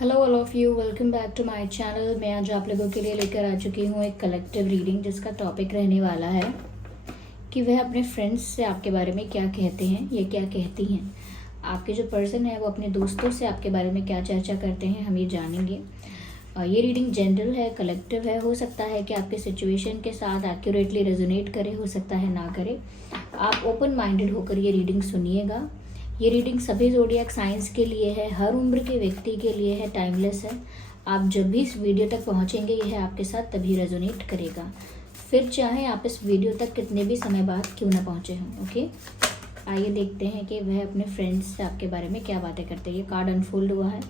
Hello all of you, welcome back to my channel. मैं आज आप लोगों के लिए लेकर आ चुकी हूँ एक कलेक्टिव रीडिंग जिसका टॉपिक रहने वाला है कि वह अपने फ्रेंड्स से आपके बारे में क्या कहते हैं या क्या कहती हैं। आपके जो पर्सन है वो अपने दोस्तों से आपके बारे में क्या चर्चा करते हैं, हम ये जानेंगे। ये रीडिंग जनरल है, कलेक्टिव है। हो सकता है कि आपके सिचुएशन के साथ एक्यूरेटली रेजोनेट करे, हो सकता है ना करे। आप ओपन माइंडेड होकर ये रीडिंग सुनिएगा। ये रीडिंग सभी ज़ोडिएक साइंस के लिए है, हर उम्र के व्यक्ति के लिए है, टाइमलेस है। आप जब भी इस वीडियो तक पहुंचेंगे यह आपके साथ तभी रेजोनेट करेगा, फिर चाहे आप इस वीडियो तक कितने भी समय बाद क्यों ना पहुंचे हों। ओके, आइए देखते हैं कि वह अपने फ्रेंड्स से आपके बारे में क्या बातें करते हैं। ये कार्ड अनफोल्ड हुआ है,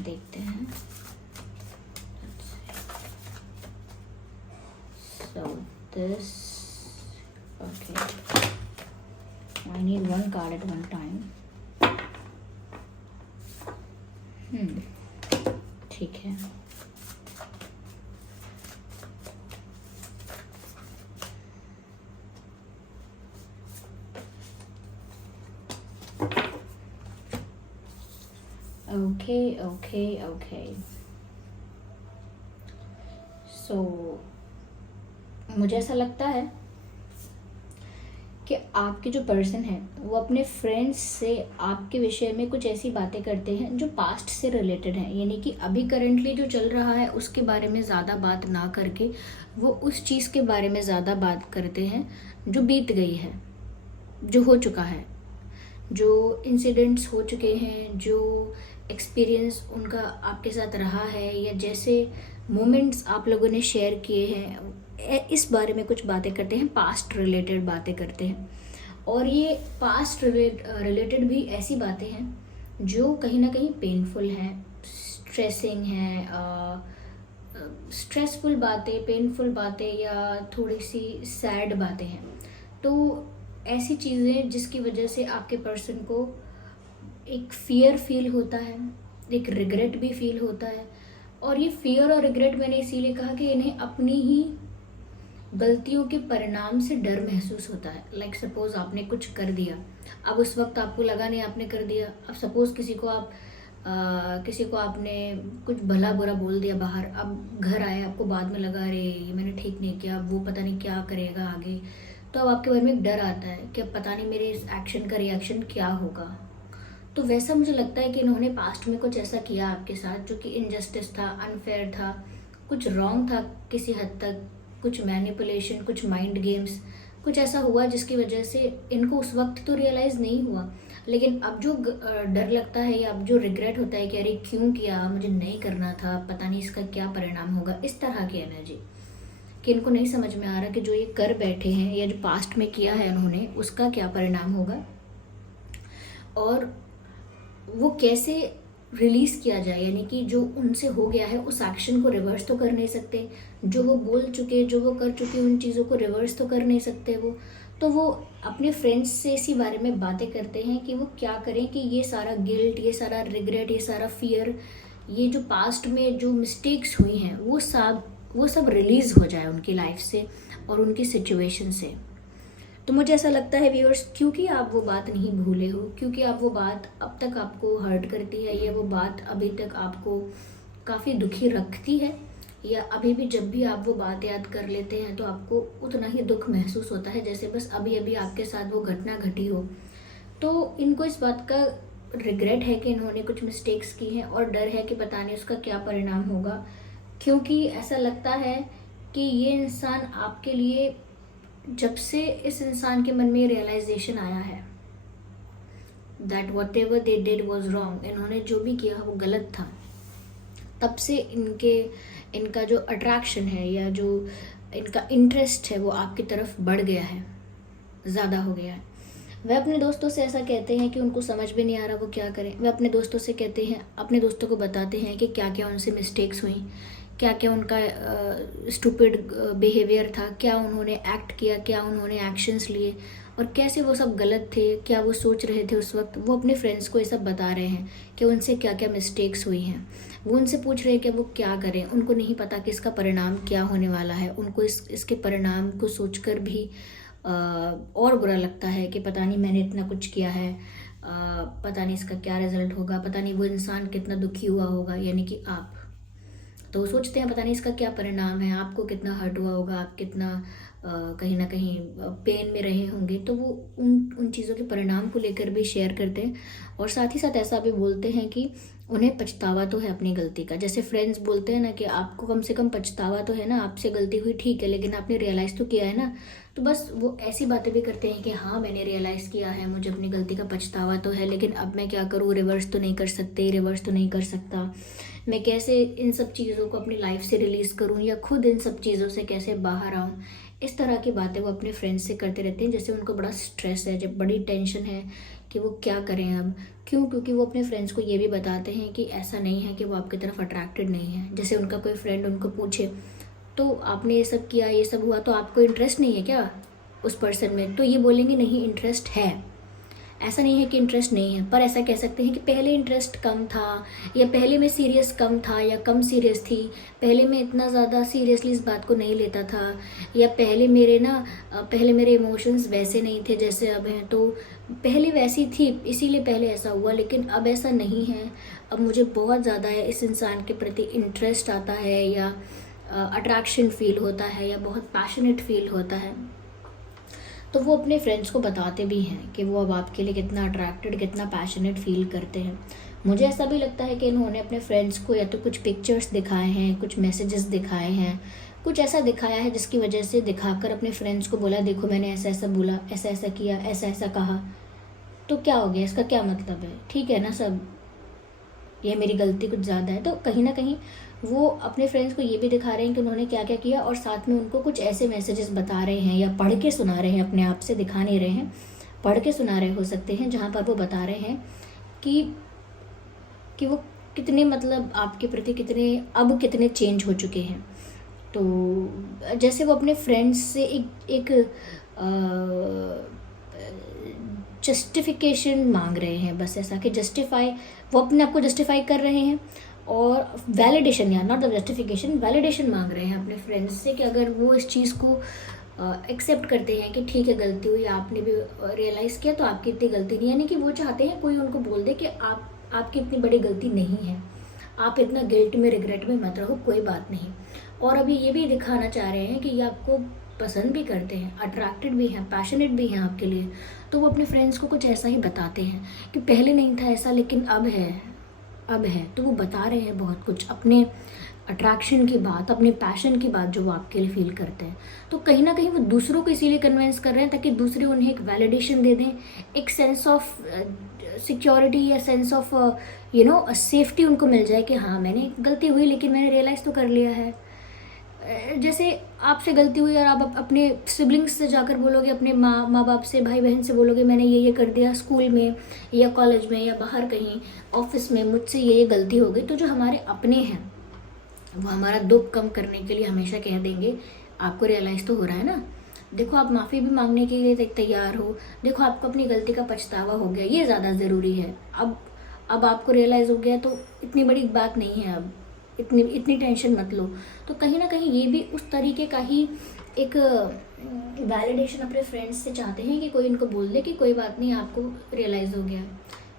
देखते हैं। So this, okay, I need one card at one time. ठीक है। ओके। सो मुझे ऐसा लगता है कि आपके जो पर्सन है वो अपने फ्रेंड्स से आपके विषय में कुछ ऐसी बातें करते हैं जो पास्ट से रिलेटेड हैं, यानी कि अभी करंटली जो चल रहा है उसके बारे में ज़्यादा बात ना करके वो उस चीज़ के बारे में ज़्यादा बात करते हैं जो बीत गई है, जो हो चुका है, जो इंसिडेंट्स हो चुके हैं, जो एक्सपीरियंस उनका आपके साथ रहा है, या जैसे मोमेंट्स आप लोगों ने शेयर किए हैं, इस बारे में कुछ बातें करते हैं, पास्ट रिलेटेड बातें करते हैं। और ये पास्ट रिलेटेड भी ऐसी बातें हैं जो कहीं ना कहीं पेनफुल हैं, स्ट्रेसिंग हैं, स्ट्रेसफुल बातें, पेनफुल बातें, या थोड़ी सी सैड बातें हैं। तो ऐसी चीज़ें जिसकी वजह से आपके पर्सन को एक फियर फील होता है, एक रिग्रेट भी फील होता है। और ये फियर और रिग्रेट मैंने इसीलिए कहा कि इन्हें अपनी ही गलतियों के परिणाम से डर महसूस होता है। लाइक सपोज आपने कुछ कर दिया, अब उस वक्त आपको लगा नहीं आपने कर दिया। अब सपोज किसी को आपने कुछ भला बुरा बोल दिया बाहर, अब घर आए आपको बाद में लगा अरे ये मैंने ठीक नहीं किया, वो पता नहीं क्या करेगा आगे। तो अब आपके बारे में एक डर आता है कि अब पता नहीं मेरे इस एक्शन का रिएक्शन क्या होगा। तो वैसा मुझे लगता है कि इन्होंने पास्ट में कुछ ऐसा किया आपके साथ जो कि इनजस्टिस था, अनफेयर था, कुछ रॉन्ग था किसी हद तक, कुछ मैनिपुलेशन, कुछ माइंड गेम्स, कुछ ऐसा हुआ जिसकी वजह से इनको उस वक्त तो रियलाइज़ नहीं हुआ, लेकिन अब जो डर लगता है या अब जो रिग्रेट होता है कि अरे क्यों किया, मुझे नहीं करना था, पता नहीं इसका क्या परिणाम होगा, इस तरह की एनर्जी कि इनको नहीं समझ में आ रहा कि जो ये कर बैठे हैं या जो पास्ट में किया है उन्होंने उसका क्या परिणाम होगा और वो कैसे रिलीज़ किया जाए। यानी कि जो उनसे हो गया है उस एक्शन को रिवर्स तो कर नहीं सकते, जो वो बोल चुके, जो वो कर चुके, उन चीज़ों को रिवर्स तो कर नहीं सकते वो। तो वो अपने फ्रेंड्स से इसी बारे में बातें करते हैं कि वो क्या करें कि ये सारा गिल्ट, ये सारा रिग्रेट, ये सारा फियर, ये जो पास्ट में जो मिस्टेक्स हुई हैं वो सब रिलीज़ हो जाए उनकी लाइफ से और उनकी सिचुएशन से। तो मुझे ऐसा लगता है व्यूअर्स, क्योंकि आप वो बात नहीं भूले हो, क्योंकि आप वो बात अब तक आपको हर्ट करती है या वो बात अभी तक आपको काफ़ी दुखी रखती है, या अभी भी जब भी आप वो बात याद कर लेते हैं तो आपको उतना ही दुख महसूस होता है जैसे बस अभी अभी आपके साथ वो घटना घटी हो। तो इनको इस बात का रिग्रेट है कि इन्होंने कुछ मिस्टेक्स की हैं और डर है कि पता नहीं उसका क्या परिणाम होगा, क्योंकि ऐसा लगता है कि ये इंसान आपके लिए, जब से इस इंसान के मन में रियलाइजेशन आया है that what ever they did was wrong, इन्होंने जो भी किया वो गलत था, तब से इनका जो अट्रैक्शन है या जो इनका इंटरेस्ट है वो आपकी तरफ बढ़ गया है, ज़्यादा हो गया है। वह अपने दोस्तों से ऐसा कहते हैं कि उनको समझ भी नहीं आ रहा वो क्या करें। वह अपने दोस्तों से कहते हैं, अपने दोस्तों को बताते हैं कि क्या क्या उनसे मिस्टेक्स हुई, क्या क्या उनका स्टूपिड बिहेवियर था, क्या उन्होंने एक्ट किया, क्या उन्होंने एक्शंस लिए और कैसे वो सब गलत थे, क्या वो सोच रहे थे उस वक्त। वो अपने फ्रेंड्स को ये सब बता रहे हैं कि उनसे क्या क्या मिस्टेक्स हुई हैं। वो उनसे पूछ रहे हैं कि वो क्या करें, उनको नहीं पता कि इसका परिणाम क्या होने वाला है। उनको इसके परिणाम को सोचकर भी और बुरा लगता है कि पता नहीं मैंने इतना कुछ किया है, पता नहीं इसका क्या रिजल्ट होगा, पता नहीं वो इंसान कितना दुखी हुआ होगा, यानी कि आप। तो सोचते हैं पता नहीं इसका क्या परिणाम है, आपको कितना हर्ट हुआ होगा, आप कितना कहीं ना कहीं पेन में रहे होंगे। तो वो उन उन चीज़ों के परिणाम को लेकर भी शेयर करते हैं, और साथ ही साथ ऐसा भी बोलते हैं कि उन्हें पछतावा तो है अपनी गलती का। जैसे फ्रेंड्स बोलते हैं ना कि आपको कम से कम पछतावा तो है ना, आपसे गलती हुई ठीक है, लेकिन आपने रियलाइज़ तो किया है ना। तो बस वो ऐसी बातें भी करते हैं कि हाँ मैंने रियलाइज़ किया है, मुझे अपनी गलती का पछतावा तो है, लेकिन अब मैं क्या करूँ, रिवर्स तो नहीं कर सकते, रिवर्स तो नहीं कर सकता, मैं कैसे इन सब चीज़ों को अपनी लाइफ से रिलीज़ करूँ, या खुद इन सब चीज़ों से कैसे बाहर आऊँ। इस तरह की बातें वो अपने फ्रेंड्स से करते रहते हैं। जैसे उनको बड़ा स्ट्रेस है, जब बड़ी टेंशन है कि वो क्या करें अब। क्यों? क्योंकि वो अपने फ्रेंड्स को ये भी बताते हैं कि ऐसा नहीं है कि वो आपकी तरफ अट्रैक्टेड नहीं है। जैसे उनका कोई फ्रेंड उनको पूछे, तो आपने ये सब किया, ये सब हुआ, तो आपको इंटरेस्ट नहीं है क्या उस पर्सन में? तो ये बोलेंगे नहीं, इंटरेस्ट है। ऐसा नहीं है कि इंटरेस्ट नहीं है, पर ऐसा कह सकते हैं कि पहले इंटरेस्ट कम था, या पहले में सीरियस कम था, या कम सीरियस थी, पहले मैं इतना ज़्यादा सीरियसली इस बात को नहीं लेता था, या पहले मेरे इमोशंस वैसे नहीं थे जैसे अब हैं। तो पहले वैसी थी इसीलिए पहले ऐसा हुआ, लेकिन अब ऐसा नहीं है। अब मुझे बहुत ज़्यादा इस इंसान के प्रति इंटरेस्ट आता है, या अट्रैक्शन फील होता है, या बहुत पैशनेट फील होता है। तो वो अपने फ्रेंड्स को बताते भी हैं कि वो अब आपके लिए कितना अट्रैक्टेड, कितना पैशनेट फील करते हैं। मुझे ऐसा भी लगता है कि इन्होंने अपने फ्रेंड्स को या तो कुछ पिक्चर्स दिखाए हैं, कुछ मैसेजेस दिखाए हैं, कुछ ऐसा दिखाया है जिसकी वजह से दिखाकर अपने फ्रेंड्स को बोला, देखो मैंने ऐसा ऐसा बोला, ऐसा ऐसा किया, ऐसा ऐसा कहा, तो क्या हो गया, इसका क्या मतलब है, ठीक है ना सब, ये मेरी गलती कुछ ज़्यादा है। तो कहीं ना कहीं वो अपने फ्रेंड्स को ये भी दिखा रहे हैं कि उन्होंने क्या क्या किया, और साथ में उनको कुछ ऐसे मैसेजेस बता रहे हैं, या पढ़ के सुना रहे हैं, अपने आप से दिखा नहीं रहे हैं, पढ़ के सुना रहे हो सकते हैं, जहाँ पर वो बता रहे हैं कि वो कितने, मतलब आपके प्रति कितने चेंज हो चुके हैं। तो जैसे वो अपने फ्रेंड्स से एक जस्टिफिकेशन मांग रहे हैं, बस ऐसा कि वो अपने आप को जस्टिफाई कर रहे हैं, और वैलिडेशन, या नॉट द जस्टिफिकेशन, वैलिडेशन मांग रहे हैं अपने फ्रेंड्स से, कि अगर वो इस चीज़ को एक्सेप्ट करते हैं कि ठीक है गलती हुई, आपने भी रियलाइज़ किया, तो आपकी इतनी गलती नहीं, यानी कि वो चाहते हैं कोई उनको बोल दे कि आपकी इतनी बड़ी गलती नहीं है, आप इतना गिल्ट में, रिग्रेट में मत रहो, कोई बात नहीं। और अभी ये भी दिखाना चाह रहे हैं कि ये आपको पसंद भी करते हैं, अट्रैक्टेड भी हैं, पैशनेट भी हैं आपके लिए। तो वो अपने फ्रेंड्स को कुछ ऐसा ही बताते हैं कि पहले नहीं था ऐसा, लेकिन अब है। तो वो बता रहे हैं बहुत कुछ, अपने अट्रैक्शन की बात, अपने पैशन की बात जो वो आपके लिए फील करते हैं। तो कहीं ना कहीं वो दूसरों को इसीलिए कन्विंस कर रहे हैं ताकि दूसरे उन्हें एक वैलिडेशन दे दें, एक सेंस ऑफ सिक्योरिटी, या सेंस ऑफ सेफ्टी उनको मिल जाए कि हाँ मैंने गलती हुई, लेकिन मैंने रियलाइज़ तो कर लिया है। जैसे आपसे गलती हुई और आप अपने सिबलिंग्स से जाकर बोलोगे, अपने माँ बाप से, भाई बहन से बोलोगे मैंने ये कर दिया स्कूल में, या कॉलेज में, या बाहर कहीं ऑफिस में, मुझसे ये गलती हो गई। तो जो हमारे अपने हैं वो हमारा दुख कम करने के लिए हमेशा कह देंगे, आपको रियलाइज़ तो हो रहा है ना, देखो आप माफ़ी भी मांगने के लिए तैयार हो, देखो आपको अपनी गलती का पछतावा हो गया, ये ज़्यादा ज़रूरी है। अब आपको रियलाइज़ हो गया तो इतनी बड़ी बात नहीं है, अब इतनी टेंशन मत लो। तो कहीं ना कहीं ये भी उस तरीके का ही एक वैलिडेशन अपने फ्रेंड्स से चाहते हैं कि कोई इनको बोल दे कि कोई बात नहीं, आपको रियलाइज़ हो गया,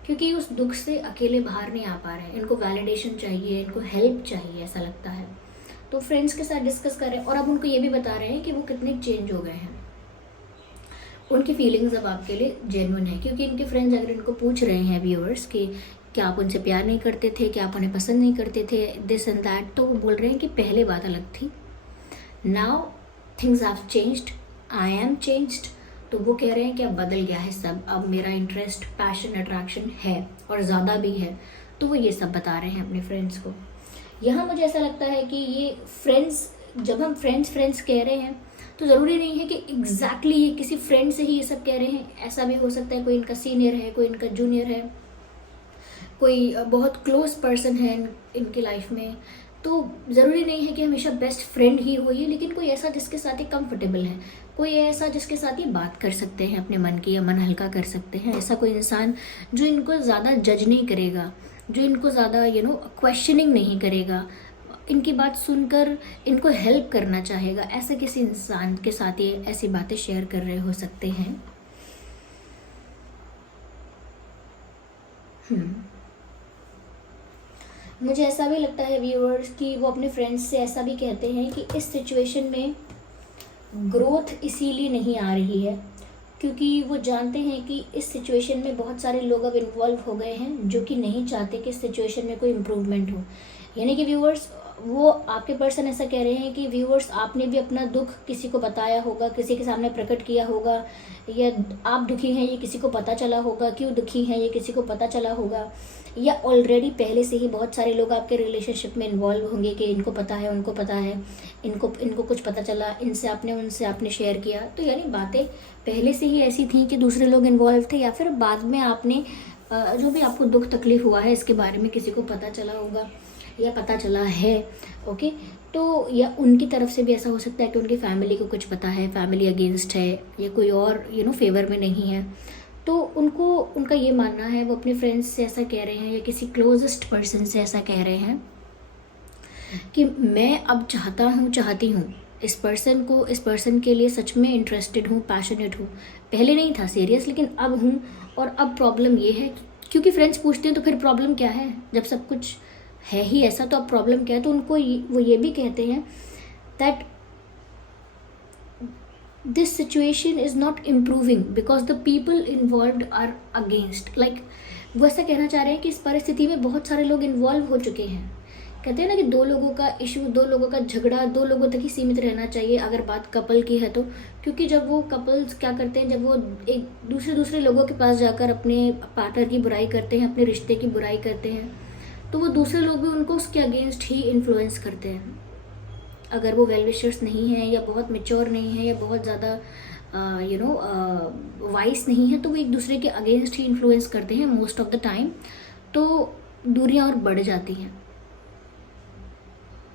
क्योंकि उस दुख से अकेले बाहर नहीं आ पा रहे हैं, इनको वैलिडेशन चाहिए, इनको हेल्प चाहिए, ऐसा लगता है। तो फ्रेंड्स के साथ डिस्कस करें, और अब उनको ये भी बता रहे हैं कि वो कितने चेंज हो गए हैं, उनकी फीलिंग्स अब आपके लिए जेन्युइन है। क्योंकि इनके फ्रेंड्स अगर इनको पूछ रहे हैं व्यूअर्स कि क्या आप उनसे प्यार नहीं करते थे, क्या आप उन्हें पसंद नहीं करते थे, दिस एंड दैट, तो वो बोल रहे हैं कि पहले बात अलग थी, now things have changed, I am changed. तो वो कह रहे हैं कि अब बदल गया है सब, अब मेरा इंटरेस्ट, पैशन, अट्रैक्शन है, और ज़्यादा भी है। तो वो ये सब बता रहे हैं अपने फ्रेंड्स को। यहाँ मुझे ऐसा लगता है कि ये फ्रेंड्स, जब हम फ्रेंड्स कह रहे हैं तो ज़रूरी नहीं है कि एग्जैक्टली ये किसी फ्रेंड से ही ये सब कह रहे हैं। ऐसा भी हो सकता है कोई इनका सीनियर है, कोई इनका जूनियर है, कोई बहुत क्लोज पर्सन है इनकी लाइफ में। तो ज़रूरी नहीं है कि हमेशा बेस्ट फ्रेंड ही हो ये, लेकिन कोई ऐसा जिसके साथ ही कंफर्टेबल है, कोई ऐसा जिसके साथ ही बात कर सकते हैं अपने मन की, या मन हल्का कर सकते हैं। ऐसा कोई इंसान जो इनको ज़्यादा जज नहीं करेगा, जो इनको ज़्यादा क्वेश्चनिंग नहीं करेगा, इनकी बात सुनकर इनको हेल्प करना चाहेगा, ऐसे किसी इंसान के साथ ये ऐसी बातें शेयर कर रहे हो सकते हैं। मुझे ऐसा भी लगता है व्यूअर्स कि वो अपने फ्रेंड्स से ऐसा भी कहते हैं कि इस सिचुएशन में ग्रोथ इसीलिए नहीं आ रही है क्योंकि वो जानते हैं कि इस सिचुएशन में बहुत सारे लोग अब इन्वॉल्व हो गए हैं जो कि नहीं चाहते कि इस सिचुएशन में कोई इम्प्रूवमेंट हो। यानी कि व्यूअर्स, वो आपके पर्सन ऐसा कह रहे हैं कि व्यूअर्स, आपने भी अपना दुख किसी को बताया होगा, किसी के सामने प्रकट किया होगा, या आप दुखी हैं ये किसी को पता चला होगा, क्यों दुखी हैं ये किसी को पता चला होगा, या ऑलरेडी पहले से ही बहुत सारे लोग आपके रिलेशनशिप में इन्वॉल्व होंगे कि इनको पता है, उनको पता है, इनको कुछ पता चला, इनसे आपने उनसे आपने शेयर किया। तो यानी बातें पहले से ही ऐसी थी कि दूसरे लोग इन्वॉल्व थे, या फिर बाद में आपने जो भी आपको दुख तकलीफ हुआ है इसके बारे में किसी को पता चला होगा या पता चला है। ओके, तो या उनकी तरफ से भी ऐसा हो सकता है कि उनकी फैमिली को कुछ पता है, फैमिली अगेंस्ट है, या कोई और फेवर में नहीं है। तो उनका ये मानना है, वो अपने फ्रेंड्स से ऐसा कह रहे हैं या किसी क्लोजेस्ट पर्सन से ऐसा कह रहे हैं कि मैं अब चाहती हूँ इस पर्सन के लिए सच में इंटरेस्टेड हूँ, पैशनेट हूँ। पहले नहीं था सीरियस, लेकिन अब हूँ। और अब प्रॉब्लम ये है, क्योंकि फ्रेंड्स पूछते हैं तो फिर प्रॉब्लम क्या है, जब सब कुछ है ही ऐसा तो अब प्रॉब्लम क्या है। तो वो ये भी कहते हैं that this situation is not improving because the people involve are against. Like वो ऐसा कहना चाह रहे हैं कि इस परिस्थिति में बहुत सारे लोग इन्वॉल्व हो चुके हैं। कहते हैं ना कि दो लोगों का इशू, दो लोगों का झगड़ा 2 लोगों तक ही सीमित रहना चाहिए अगर बात कपल की है तो। क्योंकि जब वो कपल्स क्या करते हैं, जब वो एक दूसरे लोगों के पास जाकर अपने पार्टनर की बुराई करते हैं, अपने रिश्ते की बुराई करते हैं, तो वो दूसरे लोग भी उनको उसके अगेंस्ट ही इन्फ्लुएंस करते हैं। अगर वो वेल विशर्स नहीं है, या बहुत मेच्योर नहीं है, या बहुत ज़्यादा वाइस नहीं है, तो वो एक दूसरे के अगेंस्ट ही इन्फ्लुएंस करते हैं मोस्ट ऑफ द टाइम। तो दूरियां और बढ़ जाती हैं।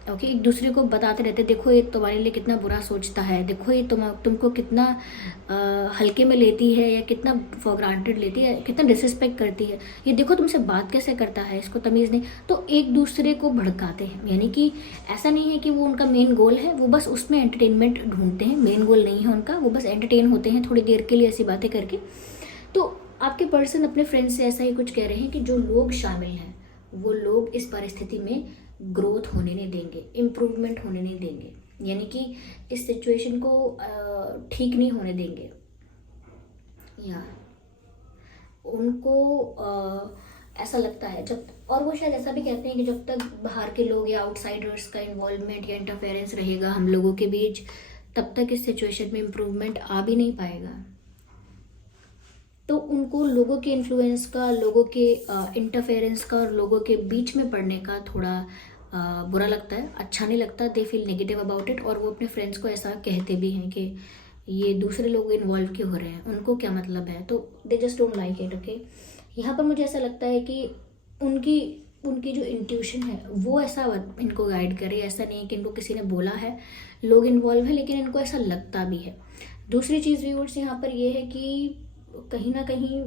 ओके, एक दूसरे को बताते रहते, देखो ये तुम्हारे लिए कितना बुरा सोचता है, देखो ये तुमको कितना हल्के में लेती है, या कितना फॉर ग्रांटेड लेती है, कितना डिसरिस्पेक्ट करती है, ये देखो तुमसे बात कैसे करता है, इसको तमीज़ नहीं। तो एक दूसरे को भड़काते हैं। यानी कि ऐसा नहीं है कि वो उनका मेन गोल है, वो बस उसमें एंटरटेनमेंट ढूंढते हैं। मेन गोल नहीं है उनका, वो बस एंटरटेन होते हैं थोड़ी देर के लिए ऐसी बातें करके। तो आपके पर्सन अपने फ्रेंड से ऐसा ही कुछ कह रहे हैं कि जो लोग शामिल हैं वो लोग इस परिस्थिति में ग्रोथ होने नहीं देंगे, इम्प्रूवमेंट होने नहीं देंगे, यानी कि इस सिचुएशन को ठीक नहीं होने देंगे। या उनको ऐसा लगता है और वो शायद ऐसा भी कहते हैं कि जब तक बाहर के लोग या आउटसाइडर्स का इन्वॉल्वमेंट या इंटरफेरेंस रहेगा हम लोगों के बीच, तब तक इस सिचुएशन में इम्प्रूवमेंट आ भी नहीं पाएगा। तो उनको लोगों के इन्फ्लुएंस का, लोगों के इंटरफेरेंस का और लोगों के बीच में पड़ने का थोड़ा बुरा लगता है, अच्छा नहीं लगता। They feel negative about it. और वो अपने फ्रेंड्स को ऐसा कहते भी हैं कि ये दूसरे लोग इन्वॉल्व क्यों हो रहे हैं, उनको क्या मतलब है। तो they just don't like it. Okay, यहाँ पर मुझे ऐसा लगता है कि उनकी जो इंट्यूशन है वो ऐसा इनको गाइड करे। ऐसा नहीं है कि इनको किसी ने बोला है, लोग इन्वॉल्व है, लेकिन इनको ऐसा लगता भी है। दूसरी चीज़ व्यूअर्स यहाँ पर ये है कि कहीं ना कहीं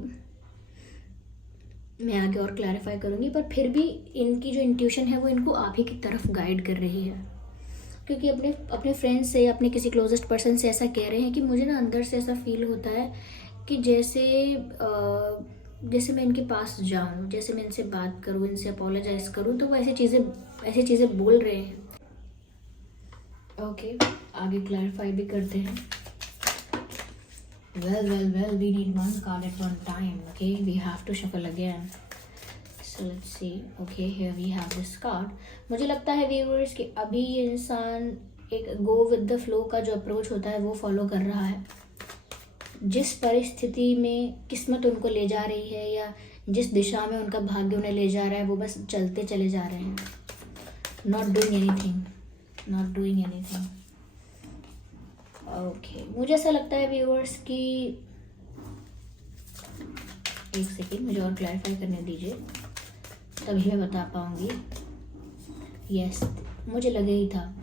मैं आगे और क्लैरिफाई करूँगी, पर फिर भी इनकी जो इंट्यूशन है वो इनको आप ही की तरफ गाइड कर रही है। क्योंकि अपने फ्रेंड्स से, अपने किसी क्लोजेस्ट पर्सन से ऐसा कह रहे हैं कि मुझे ना अंदर से ऐसा फील होता है कि जैसे मैं इनके पास जाऊँ, जैसे मैं इनसे बात करूँ, इनसे अपोलोजाइज करूँ, तो वो ऐसी चीज़ें बोल रहे हैं। ओके, आगे क्लैरिफाई भी करते हैं। Well, we need one card at one time, okay? We have to shuffle again. So let's see. Okay, here we have this card. मुझे लगता है व्यूअर्स कि अभी ये इंसान एक go with the flow का जो अप्रोच होता है वो फॉलो कर रहा है। जिस परिस्थिति में किस्मत उनको ले जा रही है या जिस दिशा में उनका भाग्य उन्हें ले जा रहा है, वो बस चलते चले जा रहे हैं। Not doing anything. ओके, मुझे ऐसा लगता है व्यूअर्स कि एक सेकेंड, मुझे और क्लैरिफाई करने दीजिए, तभी मैं बता पाऊँगी। यस, मुझे लगे ही था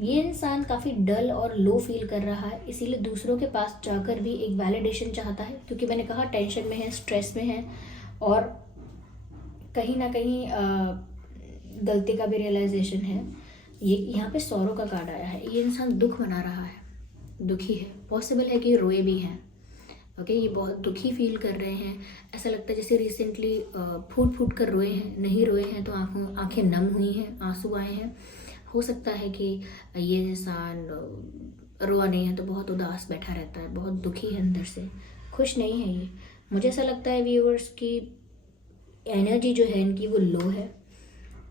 ये इंसान काफ़ी डल और लो फील कर रहा है, इसीलिए दूसरों के पास जाकर भी एक वैलिडेशन चाहता है। क्योंकि मैंने कहा टेंशन में है, स्ट्रेस में है, और कहीं ना कहीं गलती का भी रियलाइजेशन है। ये यहाँ पे सौरों का कार्ड आया है। ये इंसान दुख मना रहा है, दुखी है, पॉसिबल है कि रोए भी हैं, ओके, ये बहुत दुखी फील कर रहे हैं। ऐसा लगता है जैसे रिसेंटली फूट फूट कर रोए हैं, नहीं रोए हैं तो आंखें नम हुई हैं, आंसू आए हैं। हो सकता है कि ये इंसान रोआ नहीं है तो बहुत उदास बैठा रहता है, बहुत दुखी है अंदर से, खुश नहीं है ये। मुझे ऐसा लगता है व्यूअर्स की एनर्जी जो है इनकी वो लो है,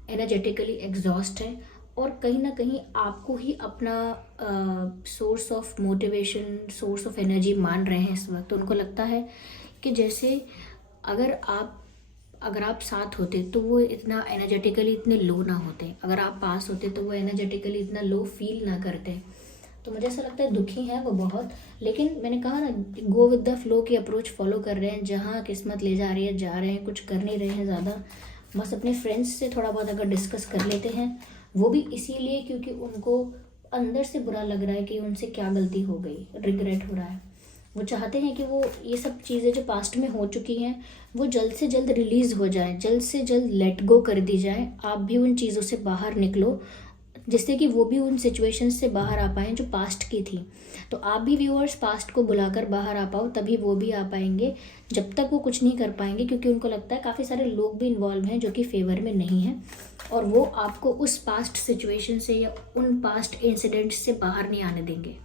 एनर्जेटिकली एग्जॉस्ट है, और कहीं ना कहीं आपको ही अपना source of motivation, source of energy मान रहे हैं इस वक्त। तो उनको लगता है कि जैसे अगर आप साथ होते तो वो इतना एनर्जेटिकली इतने लो ना होते, अगर आप पास होते तो वो एनर्जेटिकली इतना लो फील ना करते। तो मुझे ऐसा लगता है दुखी हैं वो बहुत, लेकिन मैंने कहा ना, गो विद द फ्लो की अप्रोच फॉलो कर रहे हैं, जहाँ किस्मत ले जा रही है जा रहे हैं, कुछ कर नहीं रहे हैं ज़्यादा। बस अपने फ्रेंड्स से थोड़ा बहुत अगर डिस्कस कर लेते हैं, वो भी इसीलिए क्योंकि उनको अंदर से बुरा लग रहा है कि उनसे क्या गलती हो गई, रिग्रेट हो रहा है। वो चाहते हैं कि वो ये सब चीज़ें जो पास्ट में हो चुकी हैं वो जल्द से जल्द रिलीज़ हो जाए, जल्द से जल्द लेट गो कर दी जाए। आप भी उन चीज़ों से बाहर निकलो जिससे कि वो भी उन सिचुएशंस से बाहर आ पाएँ जो पास्ट की थी। तो आप भी व्यूअर्स पास्ट को बुलाकर बाहर आ पाओ, तभी वो भी आ पाएंगे। जब तक वो कुछ नहीं कर पाएंगे, क्योंकि उनको लगता है काफ़ी सारे लोग भी इन्वॉल्व हैं जो कि फेवर में नहीं हैं, और वो आपको उस पास्ट सिचुएशन से या उन पास्ट इंसिडेंट्स से बाहर नहीं आने देंगे।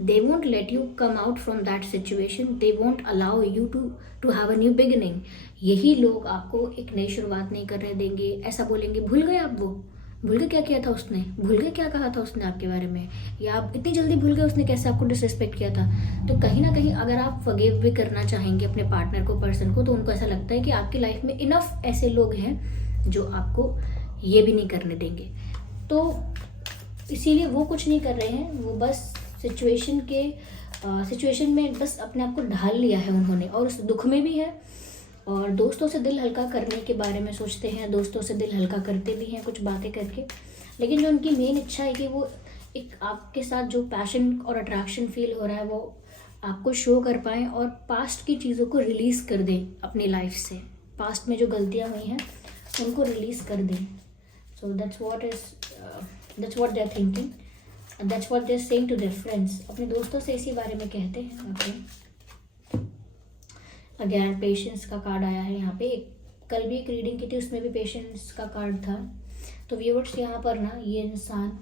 They won't let you come out from that situation. They won't allow you to have a new beginning. यही लोग आपको एक नई शुरुआत नहीं करने देंगे। ऐसा बोलेंगे, भूल गए आप, वो भूल गए क्या किया था उसने, भूल गए क्या कहा था उसने आपके बारे में, या आप इतनी जल्दी भूल गए उसने कैसे आपको डिसरिस्पेक्ट किया था। तो कहीं ना कहीं अगर आप फॉरगिव भी करना चाहेंगे अपने पार्टनर को, पर्सन को, तो उनको ऐसा लगता है कि आपकी लाइफ में इनफ ऐसे लोग हैं जो आपको ये भी नहीं करने देंगे। तो इसीलिए वो कुछ नहीं कर रहे हैं, वो बस सिचुएशन में बस अपने आप को ढाल लिया है उन्होंने, और उस दुख में भी है, और दोस्तों से दिल हल्का करने के बारे में सोचते हैं, दोस्तों से दिल हल्का करते भी हैं कुछ बातें करके। लेकिन जो उनकी मेन इच्छा है कि वो एक आपके साथ जो पैशन और अट्रैक्शन फील हो रहा है वो आपको शो कर पाएँ, और पास्ट की चीज़ों को रिलीज़ कर दें अपनी लाइफ से। पास्ट में जो गलतियाँ हुई हैं उनको रिलीज़ कर दें। So that's what they are thinking, that's what they are saying to their friends. अपने दोस्तों से इसी बारे में कहते हैं। ओके, अगेन पेशेंस का कार्ड आया है यहाँ पे। कल भी एक रीडिंग की थी, उसमें भी पेशेंस का कार्ड था। तो व्यूअर्स यहाँ पर ना ये इंसान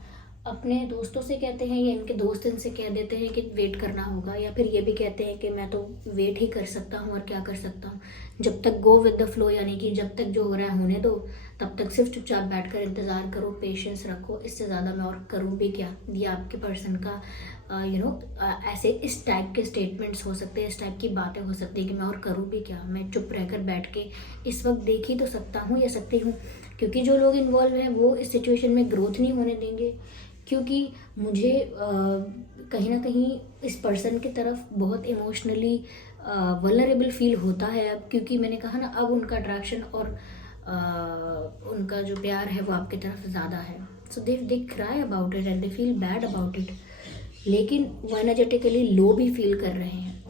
अपने दोस्तों से कहते हैं, या इनके दोस्त इनसे कह देते हैं कि वेट करना होगा, या फिर ये भी कहते हैं कि मैं तो वेट ही कर सकता हूँ और क्या कर सकता हूँ। जब तक गो विद द फ्लो, यानी कि जब तक जो हो रहा है होने दो, तब तक सिर्फ चुपचाप बैठकर इंतज़ार करो, पेशेंस रखो, इससे ज़्यादा मैं और करूँ भी क्या। ये आपके पर्सन का ऐसे इस टाइप के स्टेटमेंट्स हो सकते हैं, इस टाइप की बातें हो सकती है कि मैं और करूँ भी क्या, मैं चुप रहकर बैठ के इस वक्त देख ही तो सकता हूँ या सकती हूँ। क्योंकि जो लोग इन्वॉल्व हैं वो इस सिचुएशन में ग्रोथ नहीं होने देंगे, क्योंकि मुझे कहीं ना कहीं इस पर्सन की तरफ बहुत इमोशनली वल्नरेबल फील होता है अब, क्योंकि मैंने कहा ना, अब उनका अट्रैक्शन और उनका जो प्यार है वो आपकी तरफ ज़्यादा है। So they cry about it and they feel bad about it, लेकिन वो एनर्जेटिकली लो भी फील कर रहे हैं,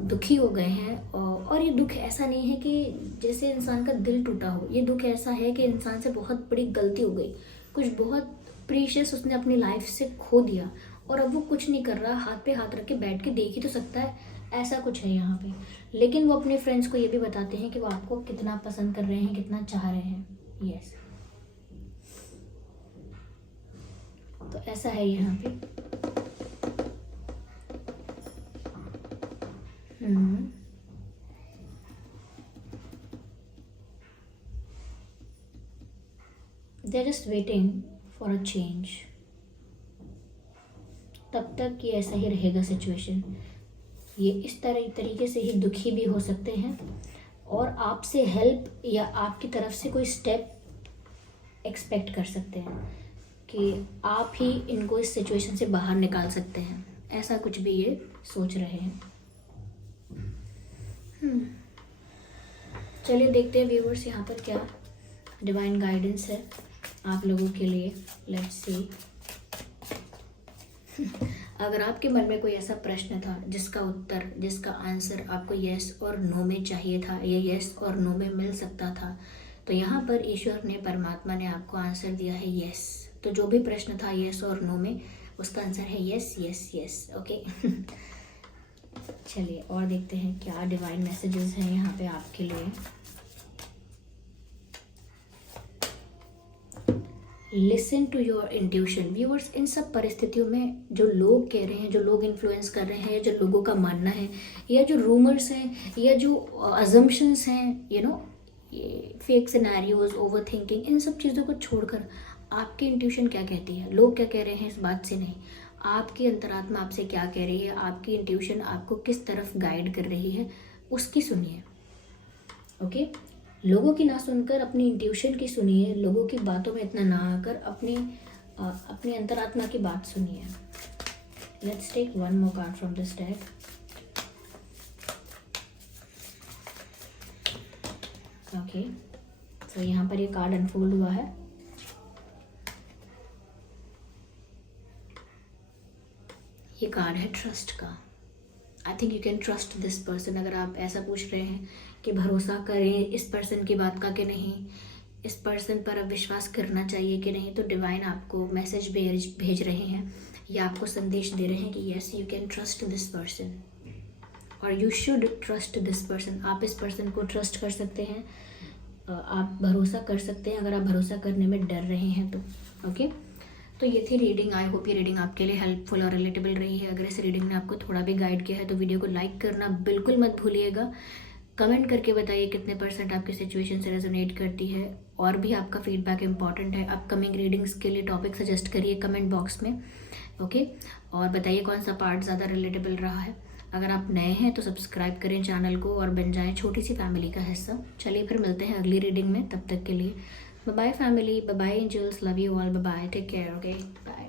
दुखी हो गए हैं। और ये दुख ऐसा नहीं है कि जैसे इंसान का दिल टूटा हो, ये दुख ऐसा है कि इंसान से बहुत बड़ी गलती हो गई, कुछ बहुत प्रीशियस उसने अपनी लाइफ से खो दिया, और अब वो कुछ नहीं कर रहा, हाथ पे हाथ रख के बैठ के देख ही तो सकता है, ऐसा कुछ है यहाँ पे। लेकिन वो अपने फ्रेंड्स को ये भी बताते हैं कि वो आपको कितना पसंद कर रहे हैं, कितना चाह रहे हैं। यस, तो ऐसा है यहाँ पे। They are just waiting for a change. तब तक ये ऐसा ही रहेगा सिचुएशन। ये इस तरीके से ही दुखी भी हो सकते हैं, और आपसे हेल्प या आपकी तरफ से कोई स्टेप एक्सपेक्ट कर सकते हैं कि आप ही इनको इस सिचुएशन से बाहर निकाल सकते हैं, ऐसा कुछ भी ये सोच रहे हैं। चलिए देखते हैं व्यूअर्स यहाँ पर क्या डिवाइन गाइडेंस है आप लोगों के लिए। Let's see. अगर आपके मन में कोई ऐसा प्रश्न था जिसका उत्तर, जिसका आंसर आपको यस और नो में चाहिए था, या यस और नो में मिल सकता था, तो यहाँ पर ईश्वर ने, परमात्मा ने आपको आंसर दिया है यस। तो जो भी प्रश्न था यस और नो में, उसका आंसर है यस यस यस। ओके, चलिए और देखते हैं क्या डिवाइन मैसेजेस हैं यहाँ पे आपके लिए। Listen to your intuition. Viewers, इन सब परिस्थितियों में जो लोग कह रहे हैं, जो लोग इन्फ्लुएंस कर रहे हैं, जो लोगों का मानना है, या जो रूमर्स हैं, या जो अजम्पशंस हैं, ये फेक सिनेरियोज, ओवर थिंकिंग, इन सब चीज़ों को छोड़कर आपकी इंट्यूशन क्या कहती है, लोग क्या कह रहे हैं इस बात से नहीं, आपकी अंतरात्मा आपसे क्या कह रही है, आपकी इंट्यूशन आपको किस तरफ गाइड कर रही है, उसकी सुनिए। ओके, लोगों की ना सुनकर अपनी इंट्यूशन की सुनिए, लोगों की बातों में इतना ना आकर अपनी अंतरात्मा की बात सुनिए। Let's take one more card from this deck. Okay, तो यहाँ पर ये कार्ड अनफोल्ड हुआ है। ये कार्ड है ट्रस्ट का। I think you can trust this person. अगर आप ऐसा पूछ रहे हैं कि भरोसा करें इस पर्सन की बात का कि नहीं, इस पर्सन पर अब विश्वास करना चाहिए कि नहीं, तो डिवाइन आपको मैसेज भेज रहे हैं या आपको संदेश दे रहे हैं कि yes, you can trust this person और you should trust this person. आप इस पर्सन को ट्रस्ट कर सकते हैं, आप भरोसा कर सकते हैं अगर आप भरोसा करने में डर रहे हैं तो। ओके, तो ये थी रीडिंग। आई होप ये रीडिंग आपके लिए हेल्पफुल और रिलेटेबल रही है। अगर इस रीडिंग ने आपको थोड़ा भी गाइड किया है तो वीडियो को लाइक करना बिल्कुल मत भूलिएगा। कमेंट करके बताइए कितने % आपकी सिचुएशन से रेजोनेट करती है, और भी आपका फीडबैक इंपॉर्टेंट है। अपकमिंग रीडिंग्स के लिए टॉपिक सजेस्ट करिए कमेंट बॉक्स में। ओके, और बताइए कौन सा पार्ट ज़्यादा रिलेटेबल रहा है। अगर आप नए हैं तो सब्सक्राइब करें चैनल को और बन जाएं छोटी सी फैमिली का हिस्सा। चलिए फिर मिलते हैं अगली रीडिंग में, तब तक के लिए bye bye family, bye bye angels, love you all, bye bye, take care, okay bye.